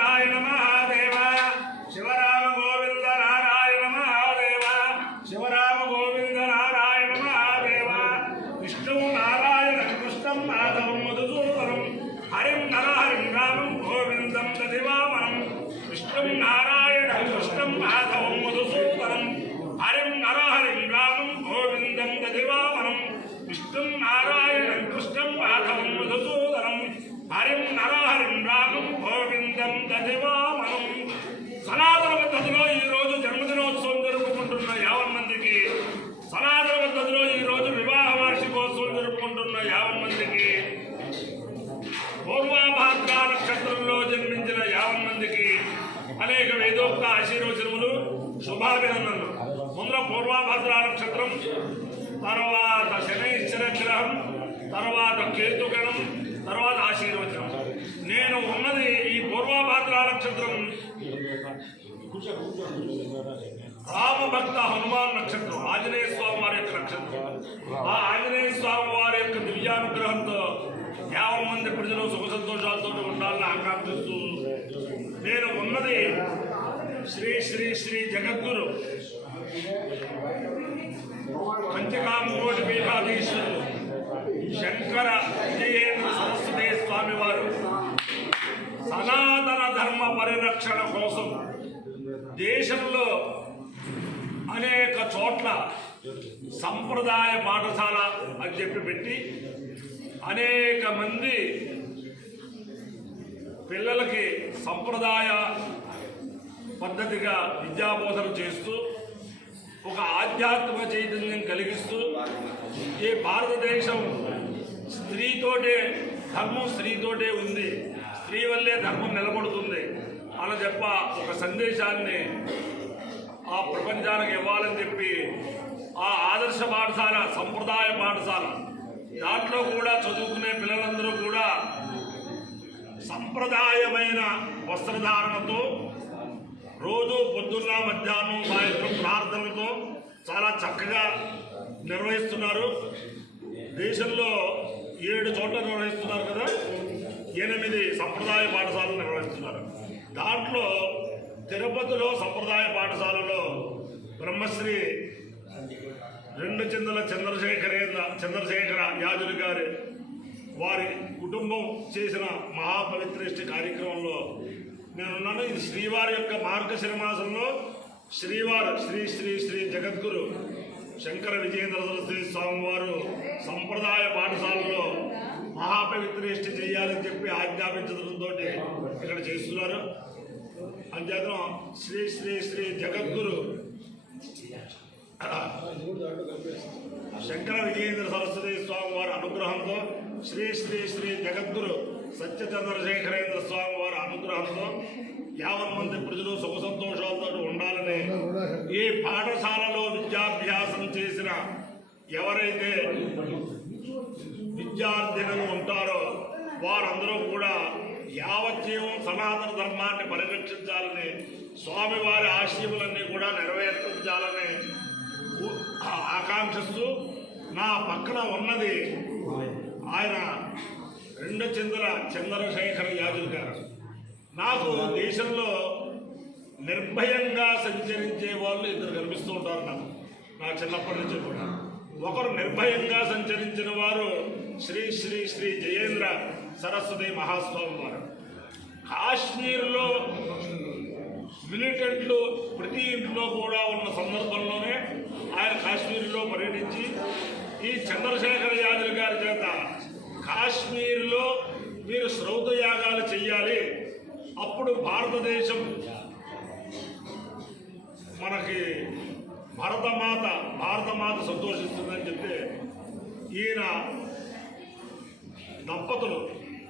నారాయణ మహాదేవ శివరామ గోవింద నారాయణ మహాదేవ శివరామ గోవింద నారాయణ మహాదేవ విష్ణు నారాయణ కృష్ణం మాధవం మధుసూదనం హరిం నరహరిం రామం గోవిందం దదివామనం విష్ణు నారాయణ కృష్ణం మాధవం మధుసూదనం హరిం నరహరిం రామం గోవిందం దదివామనం విష్ణు నారాయణ కృష్ణం మాధవం మధుసూదనం హరిం నరహరిం రామం గోవిందం దదివామనం. సనాతన పద్ధతిలో ఈరోజు జన్మదినోత్సవం జరుపుకుంటున్న 50 మందికి, సనాతన పద్ధతిలో ఈరోజు వివాహ వార్షికోత్సవం జరుపుకుంటున్న 50 మందికి, పూర్వాభాద్ర నక్షత్రంలో జన్మించిన 50 మందికి అనేక వేదోక్త ఆశీర్వచనములు, శుభాభినందనలు. ముందర పూర్వాభాద్ర నక్షత్రం, తర్వాత శనైశ్చర గ్రహం, తర్వాత కేతుగణం, తర్వాత ఆశీర్వచనం. నేను ఉన్నది ఈ పూర్వభాద్ర నక్షత్రం, రామభక్త హనుమాన్ నక్షత్రం, ఆంజనేయ స్వామి వారి యొక్క నక్షత్రం. ఆ ఆంజనేయ స్వామి వారి యొక్క దివ్యానుగ్రహంతో 50 మంది ప్రజలు సుఖ సంతోషాలతో ఉండాలని ఆకాంక్షిస్తూ నేను ఉన్నది శ్రీ శ్రీ శ్రీ జగద్గురు పంచకామకోటి పీఠాధీశ్వరులు శంకర విజయేంద్ర సరస్వతి స్వామి వారు సనాతన ధర్మ పరిరక్షణ కోసం దేశంలో అనేక చోట్ల సంప్రదాయ పాఠశాల అని చెప్పి పెట్టి అనేక మంది పిల్లలకి సంప్రదాయ పద్ధతిగా విద్యాబోధన చేస్తూ ఒక ఆధ్యాత్మిక చైతన్యం కలిగిస్తూ ఈ భారతదేశం స్త్రీతోటే ధర్మం, స్త్రీతోటే ఉంది, స్త్రీ వల్లే ధర్మం నిలబడుతుంది అని చెప్ప ఒక సందేశాన్ని ఆ ప్రపంచానికి ఇవ్వాలని చెప్పి ఆ ఆదర్శ పాఠశాల, సంప్రదాయ పాఠశాల, దాంట్లో కూడా చదువుకునే పిల్లలందరూ కూడా సంప్రదాయమైన వస్త్రధారణతో రోజు పొద్దున్న మధ్యాహ్నం సాయంత్రం ప్రార్థనలతో చాలా చక్కగా నిర్వహిస్తున్నారు. దేశంలో 7 చోట్ల నిర్వహిస్తున్నారు కదా, 8 సంప్రదాయ పాఠశాలలు నిర్వహిస్తున్నారు. దాంట్లో తిరుపతిలో సంప్రదాయ పాఠశాలలో బ్రహ్మశ్రీ రెండు చింతల చంద్రశేఖర యాజులు గారి వారి కుటుంబం చేసిన మహాపవిత్రేష్టి కార్యక్రమంలో నేనున్నాను. ఇది శ్రీవారి యొక్క మార్గశిర మాసంలో శ్రీవారు శ్రీ శ్రీ శ్రీ జగద్గురు శంకర విజయేంద్ర సరస్వతి స్వామి వారు సంప్రదాయ పాఠశాలలో మహాపవిత్రేష్టి చేయాలని చెప్పి ఆజ్ఞాపించడంతో ఇక్కడ చేస్తున్నారు. అంచేతనం శ్రీ శ్రీ శ్రీ జగద్గురు శంకర విజయేంద్ర సరస్వతి స్వామి వారి అనుగ్రహంతో, శ్రీ శ్రీ శ్రీ జగద్గురు సత్యచంద్రశేఖరేంద్ర స్వామి వారి అనుగ్రహంతో 50 మంది ప్రజలు సుఖ సంతోషాలతో ఉండాలని ఈ పాఠశాలలో విద్యాభ్యాసం చేసిన ఎవరైతే విద్యార్థినులు ఉంటారో వారందరూ కూడా యావజ్జీవం సనాతన ధర్మాన్ని పరిరక్షించాలని, స్వామివారి ఆశయములన్నీ కూడా నెరవేర్చాలని ఆకాంక్షిస్తూ నా పక్కన ఉన్నది ఆయన రెండు చింతల చంద్రశేఖర యాజులు గారు. నాకు దేశంలో నిర్భయంగా సంచరించే వాళ్ళు 2 కనిపిస్తూ ఉంటారు నా చిన్నప్పటి నుంచి కూడా. ఒకరు నిర్భయంగా సంచరించిన వారు శ్రీ శ్రీ శ్రీ జయేంద్ర సరస్వతి మహాస్వామి వారు. కాశ్మీర్లో మిలిటెంట్లు ప్రతి ఇంట్లో కూడా ఉన్న సందర్భంలోనే ఆయన కాశ్మీర్లో పర్యటించి ఈ చంద్రశేఖర యాదవ్ గారి చేత కాశ్మీర్లో మీరు శ్రౌతయాగాలు చెయ్యాలి, అప్పుడు భారతదేశం మనకి భారతమాత సంతోషిస్తుందని చెప్తే ఈయన దంపతులు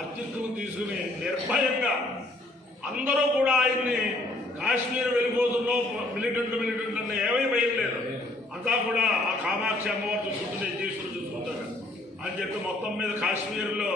అత్యుత్తము తీసుకుని నిర్భయంగా అందరూ కూడా ఆయన్ని కాశ్మీర్ వెళ్ళిపోతున్నో మిలిటెంట్ అంటే ఏమీ భయం లేదు, అంతా కూడా ఆ కామాక్షి అమ్మవారు చూసుకుంటుంది, ఈశ్వరుడు చూసుకుంటారు అని చెప్పి మొత్తం మీద కాశ్మీర్లో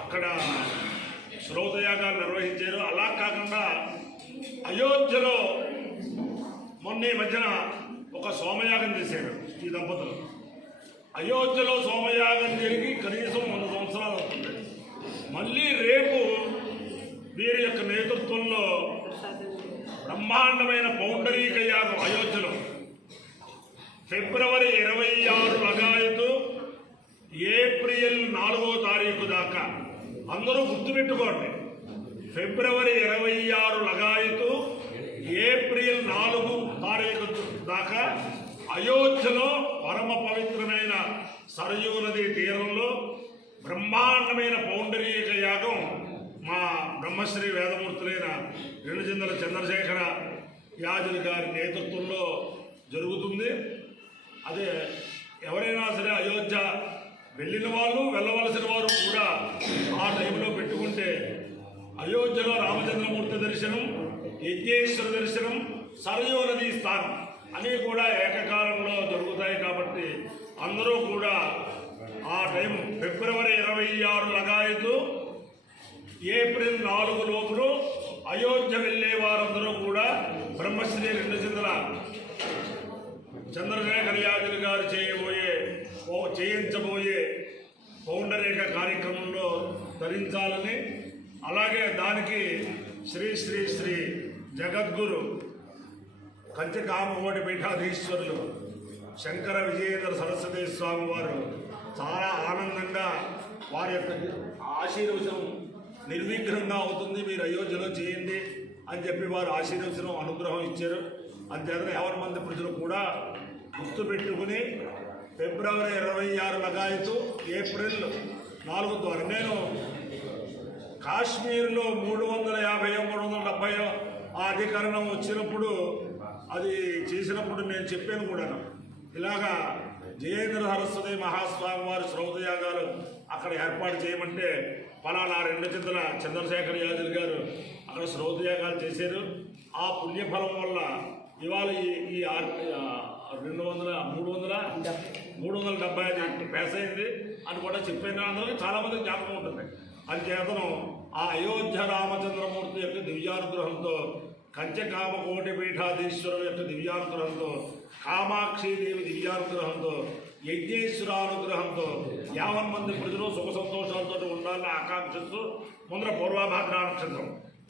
అక్కడ శ్రౌతయాగాలు నిర్వహించారు. అలా కాకుండా అయోధ్యలో మొన్న ఈ మధ్యన ఒక సోమయాగం చేశారు ఈ దంపతులు. అయోధ్యలో సోమయాగం జరిగి కనీసం 100 సంవత్సరాలు అవుతుంది. మళ్ళీ రేపు బ్రహ్మాండమైన పౌండరీక యాగం అయోధ్యలో ఫిబ్రవరి 26 లగాయతు ఏప్రిల్ 4వ తారీఖు దాకా. అందరూ గుర్తుపెట్టుకోండి, ఫిబ్రవరి 26 లగాయతు ఏప్రిల్ 4 తారీఖు దాకా అయోధ్యలో పరమ పవిత్రమైన సరయూ నది తీరంలో బ్రహ్మాండమైన పౌండరీక యాగం మా బ్రహ్మశ్రీ వేదమూర్తులైన రెండుచిందల చంద్రశేఖర యాజులు గారి నేతృత్వంలో జరుగుతుంది. అదే ఎవరైనా సరే అయోధ్య వెళ్ళిన వాళ్ళు వెళ్ళవలసిన వారు కూడా ఆ టైంలో పెట్టుకుంటే అయోధ్యలో రామచంద్రమూర్తి దర్శనం, యజ్ఞేశ్వర దర్శనం, సరయూ నది స్థానం అన్నీ కూడా ఏకకాలంలో జరుగుతాయి. కాబట్టి అందరూ కూడా ఆ టైం ఫిబ్రవరి 26 లగాయతు ఏప్రిల్ 4 లోపులు అయోధ్య వెళ్ళే వారందరూ కూడా బ్రహ్మశ్రీ రెండుచిందల చంద్రశేఖర యాజులు గారు చేయించబోయే పౌండరీక కార్యక్రమంలో ధరించాలని, అలాగే దానికి శ్రీ శ్రీ శ్రీ జగద్గురు కంచికామకోటి పీఠాధీశ్వరులు శంకర విజయేంద్ర సరస్వతి స్వామి వారు చాలా ఆనందంగా వారి యొక్క ఆశీర్వచనం నిర్విఘ్నంగా అవుతుంది, మీరు అయోధ్యలో చేయండి అని చెప్పి వారు ఆశీర్వచనం అనుగ్రహం ఇచ్చారు. అంతేకాదు 50 మంది ప్రజలు కూడా గుర్తుపెట్టుకుని ఫిబ్రవరి 26 లగాయతు ఏప్రిల్ 4 ద్వారా నేను కాశ్మీర్లో 350 370 ఆ అధికరణం వచ్చినప్పుడు అది చేసినప్పుడు నేను చెప్పాను కూడా, ఇలాగా జయేంద్ర సరస్వతి మహాస్వామి వారి శ్రౌతయాగాలు అక్కడ ఏర్పాటు చేయమంటే ఫలానా రెండుచిందల చంద్రశేఖర యాజులు గారు అక్కడ శ్రౌతయాగాలు చేశారు. ఆ పుణ్యఫలం వల్ల ఇవాళ ఈ 375 పేస్ అయింది అని కూడా చెప్పాను. అందరికీ చాలామందికి జ్ఞాపకం ఉంటుంది. అంచేతను ఆ అయోధ్య రామచంద్రమూర్తి యొక్క దివ్యానుగ్రహంతో, కంచకామకోటి పీఠాధీశ్వరుల యొక్క దివ్యానుగ్రహంతో, కామాక్షీదేవి దివ్యానుగ్రహంతో, యజ్ఞేశ్వరానుగ్రహంతో 50 మంది ప్రజలు సుఖ సంతోషాలతో ఉండాలని ఆకాంక్షిస్తూ ముందర పూర్వాభాద్ర నక్షత్రం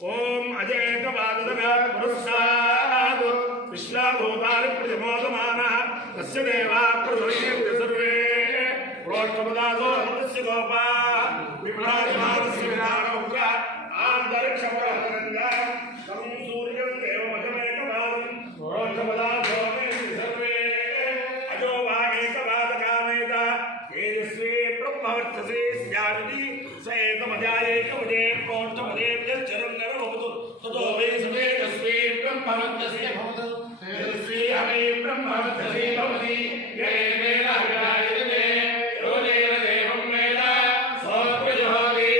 ఓం అజేకపాదపురస్సాదు విశ్వాభూతాని ప్రతిమోదమాన తస్య దేవా ప్రసృష్యంతి సర్వే ప్రోష్టపదాదో అమృతస్య గోపా విప్రాజమానస్య విధానౌగ్ర ఆంతరిక్షపరహరంగా తం సూర్యం దేవమజమేకపాదం ప్రోష్టపదాదో సర్వే అజో వాగేకపాదకామేత తేజస్వీ బ్రహ్మవర్చసే స్యామితి సయేతమజాయేకముజే ప్రోష్టపదే చరంగర భవతు తతో వై సమేతస్వీ బ్రహ్మవర్చసే భవతు తేజస్వీ హరే బ్రహ్మవర్చసే భవతి యే వేద హరిరాయతే యోజేన దేవం వేద సోత్రజోతి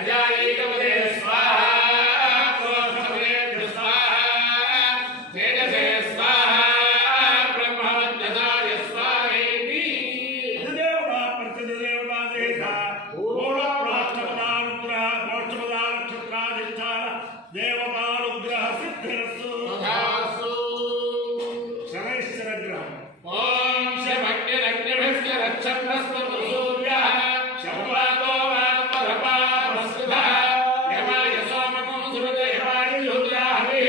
అజాయేకముజే స్వాహా ప్రోష్టపదే స్వాహా తేజసే స్వాహా బ్రహ్మవర్చసాయ స్వాహేతి దేవతా ప్రతిదేవతా దేహ పూర్వ ప్రోష్టపదానుగ్రహ ప్రోష్టపదా నక్షత్రాధిష్టాన దేవతానుగ్రహ సిద్ధిరస్సు శనైశ్వర గ్రహం ఓం శమగ్నిరగ్నిభ్యశ్చ రక్షన్నస్తు సూర్యః శర్వాతో వాత్మరపాపస్సుధః యమాయ సోమకం సురదేవాయ యుధ్యాహి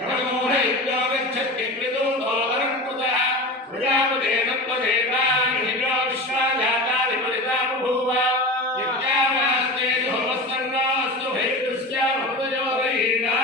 యమమోహైత్యో గచ్చత్యగ్నిదూతో వరంకుతః ప్రజాపతేన త్వదేవాని హిజో విశ్వాజాతాని పరితా బభూవ యజ్ఞావాస్తే ధోమస్తన్నాస్తు హైదృశ్యా భవదయోరైనా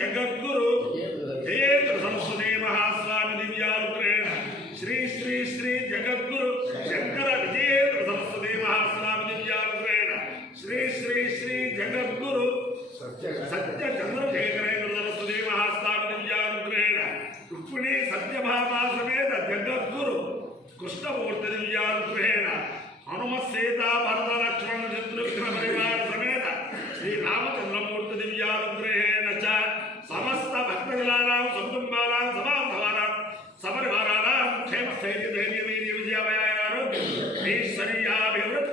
జగద్గురు జయేంద్ర సరస్వతి మహాస్వామి దివ్యానుగ్రహేణ శ్రీ శ్రీ శ్రీ జగద్గురు శంకర విజయేంద్ర సరస్వతి మహాస్వామి దివ్యానుగ్రహేణ శ్రీ శ్రీ శ్రీ జగద్గురు సత్య చంద్రశేఖరేంద్ర సరస్వతి మహాస్వామి దివ్యానుగ్రహేణ రుక్మిణీ సత్యభామా సమేత జగద్గురు కృష్ణమూర్తి దివ్యానుగ్రహేణ హనుమత్ సీతా భరత లక్ష్మణ శత్రుఘ్న పరివార సమేత శ్రీ రామచంద్రమూర్తి దివ్యానుగ్రహేణ చ సమస్త భక్తజనానాం సకుటుంబానాం సమాధవానాం సపరివారాణాం క్షేమ స్థైర్య ధైర్య వీర్య విజయాభయారోగ్య ఐశ్వర్యాభివృద్ధి